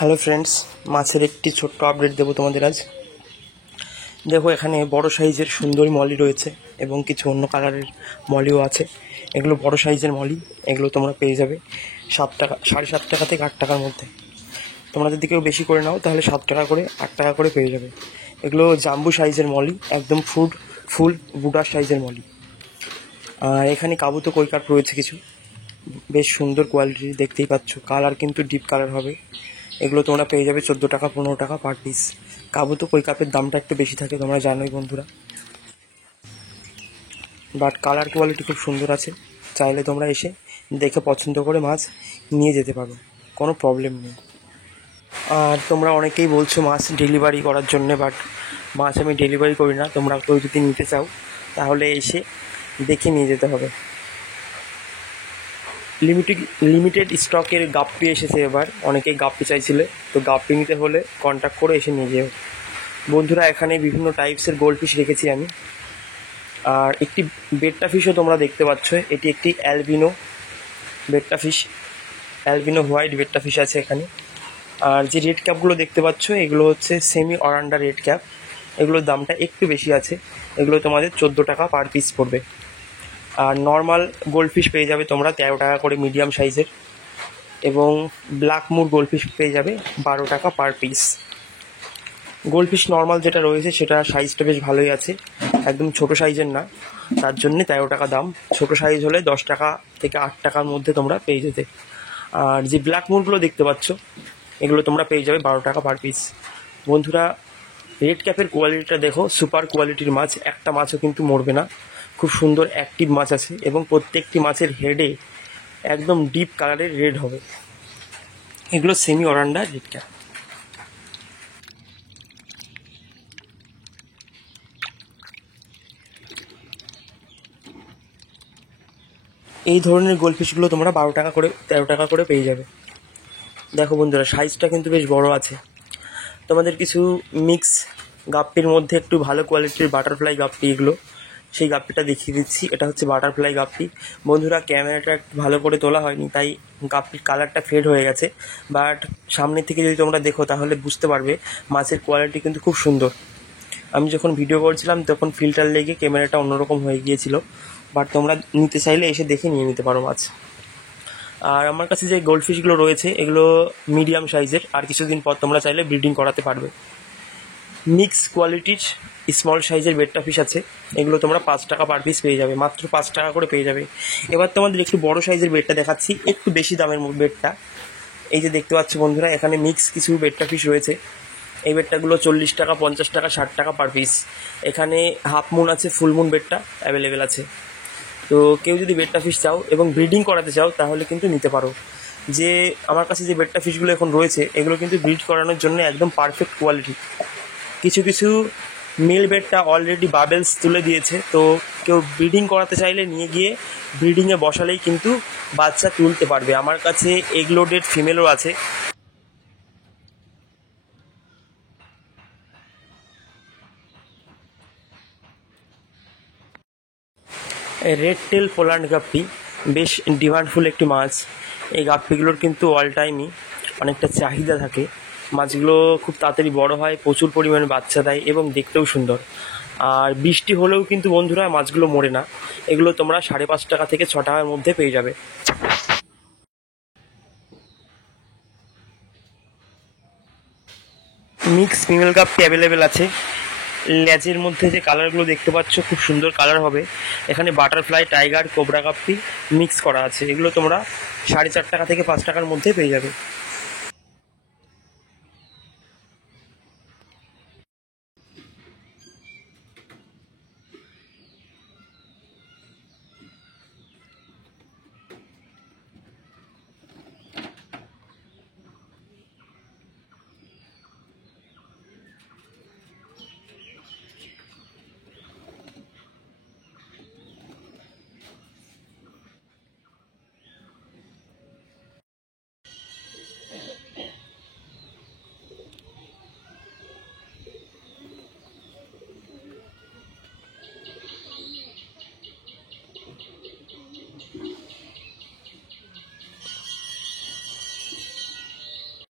Hello friends, মাছের একটি ছোট্ট আপডেট দেবো তোমাদের আজ। দেখো, এখানে বড় সাইজের সুন্দরী মলি রয়েছে এবং কিছু অন্য কালারের মলিও আছে। এগুলো বড় সাইজের মলি, এগুলো তোমরা পেয়ে যাবে 7 টাকা, 7.5 টাকা থেকে 8 টাকার মধ্যে। তোমরা যদি কেউ বেশি করে নাও তাহলে 7 টাকা করে, 8 টাকা করে পেয়ে যাবে। এগুলো জাম্বু সাইজের মলি, একদম ফুল বুডার সাইজের মলি। আর এখানে কাবুতো কই কাপ রয়েছে কিছু, বেশ সুন্দর কোয়ালিটির, দেখতেই পাচ্ছ। কালার কিন্তু ডিপ কালার হবে। এগুলো তোমরা পেয়ে যাবে 14 টাকা 15 টাকা পার পিস। কাবুতো কই কাপের দামটা একটু বেশি থাকে, তোমরা জানোই বন্ধুরা, বাট কালার কোয়ালিটি খুব সুন্দর আছে। চাইলে তোমরা এসে দেখে পছন্দ করে মাছ নিয়ে যেতে পারো, কোনো প্রবলেম নেই। আর তোমরা অনেকেই বলছো মাছ ডেলিভারি করার জন্যে, বাট মাছ আমি ডেলিভারি করি না। তোমরা কেউ যদি নিতে চাও তাহলে এসে দেখে নিয়ে যেতে হবে। লিমিটেড স্টকের গাপ্পি এসেছে এবার, অনেকেই গাপ্পি চাইছিলে, তো গাপ্পি নিতে হলে কন্ট্যাক্ট করে এসে নিয়ে যেও বন্ধুরা। এখানে বিভিন্ন টাইপসের গোল্ড ফিশ রেখেছি আমি। আর একটি বেট্টা ফিশও তোমরা দেখতে পাচ্ছ, এটি একটি albino betta fish, albino white betta fish আছে এখানে। আর যে রেড ক্যাপগুলো দেখতে পাচ্ছ, এগুলো হচ্ছে সেমি অরান্ডা রেড ক্যাপ। এগুলোর দামটা একটু বেশি আছে, এগুলো তোমাদের 14 টাকা পার পিস পড়বে। আর নর্মাল গোল্ড ফিশ পেয়ে যাবে তোমরা 13 টাকা করে মিডিয়াম সাইজের, এবং ব্ল্যাক মুর গোল্ড ফিশ পেয়ে যাবে 12 টাকা per piece. Gold fish normal যেটা রয়েছে সেটা সাইজটা বেশ ভালোই আছে, একদম ছোটো সাইজের না, তার জন্যে 13 টাকা দাম। ছোটো সাইজ হলে 10 টাকা থেকে 8 টাকার মধ্যে তোমরা পেয়ে যেতে। আর যে ব্ল্যাক মুরগুলো দেখতে পাচ্ছ, এগুলো তোমরা পেয়ে যাবে 12 টাকা পার পিস। বন্ধুরা, রেড ক্যাপের কোয়ালিটিটা দেখো, সুপার কোয়ালিটির মাছ, একটা মাছও কিন্তু মরবে না। খুব সুন্দর অ্যাক্টিভ মাছ আছে, এবং প্রত্যেকটি মাছের হেডে একদম ডিপ কালারের রেড হবে। এগুলো সেমি অরান্ডা রেড ক্যাপ। এই ধরনের গোল্ডফিশগুলো তোমরা 12 টাকা করে 13 টাকা করে পেয়ে যাবে। দেখো বন্ধুরা, সাইজটা কিন্তু বেশ বড় আছে। তোমাদের কিছু মিক্স গাপ্পির মধ্যে একটু ভালো কোয়ালিটির বাটারফ্লাই গাপ্পি, এগুলো সেই গাপ্পিটা দেখিয়ে দিচ্ছি। এটা হচ্ছে বাটারফ্লাই গাপ্পি। বন্ধুরা, ক্যামেরাটা একটু ভালো করে তোলা হয়নি, তাই গাপ্পির কালারটা ফেড হয়ে গেছে, বাট সামনের থেকে যদি তোমরা দেখো তাহলে বুঝতে পারবে মাছের কোয়ালিটি কিন্তু খুব সুন্দর। আমি যখন ভিডিও করছিলাম তখন ফিল্টার লেগে ক্যামেরাটা অন্যরকম হয়ে গিয়েছিল, বাট তোমরা নিতে চাইলে এসে দেখে নিয়ে নিতে পারো মাছ। আর আমার কাছে যে গোল্ড ফিশগুলো রয়েছে, এগুলো মিডিয়াম সাইজের, আর কিছুদিন পর তোমরা চাইলে ব্রিডিং করাতে পারবে। মিক্স কোয়ালিটির স্মল সাইজের বেট্টা ফিশ আছে, এগুলো তোমরা 5 টাকা পার পিস পেয়ে যাবে, মাত্র 5 টাকা করে পেয়ে যাবে। এবার তোমাদের একটু বড় সাইজের বেটটা দেখাচ্ছি, একটু বেশি দামের বেটটা। এই যে দেখতে পাচ্ছ বন্ধুরা, এখানে মিক্স কিছু বেট্টা ফিশ রয়েছে। এই বেটটাগুলো 40 টাকা, 50 টাকা, 60 টাকা পার পিস। এখানে হাফ মুন আছে, ফুল মুন বেটটা অ্যাভেলেবেল আছে। তো কেউ যদি বেট্টা ফিশ চাও এবং ব্রিডিং করাতে চাও তাহলে কিন্তু নিতে পারো। যে আমার কাছে যে বেট্টা ফিশগুলো এখন রয়েছে, এগুলো কিন্তু ব্রিড করানোর জন্য একদম পারফেক্ট কোয়ালিটি। কিছু মেল বেটটা অলরেডি বাবেলস তুলে দিয়েছে, তো কেউ ব্রিডিং করাতে চাইলে নিয়ে গিয়ে ব্রিডিংয়ে বসালেই কিন্তু বাচ্চা তুলতে পারবে। আমার কাছে এগলোডেড ফিমেলও আছে। রেড টেল পোল্যান্ড গাপ্পি বেশ ডিমান্ডফুল একটি মাছ। এই গাপ্পিগুলোর কিন্তু অল টাইমই অনেকটা চাহিদা থাকে। মাছগুলো খুব তাড়াতাড়ি বড় হয়, প্রচুর পরিমাণে বাচ্চা দেয় এবং দেখতেও সুন্দর। আর বৃষ্টি হলেও কিন্তু বন্ধুরা মাছগুলো মরে না। এগুলো তোমরা 5.5 টাকা থেকে 6 টাকার মধ্যে পেয়ে যাবে। মিক্স ফিমেল গাপ্পি অ্যাভেলেবেল আছে। ল্যাজের মধ্যে যে কালারগুলো দেখতে পাচ্ছ, খুব সুন্দর কালার হবে। এখানে বাটারফ্লাই, টাইগার, কোবরা গাপ্পি মিক্স করা আছে। এগুলো তোমরা 4.5 টাকা থেকে 5 টাকার মধ্যে পেয়ে যাবে।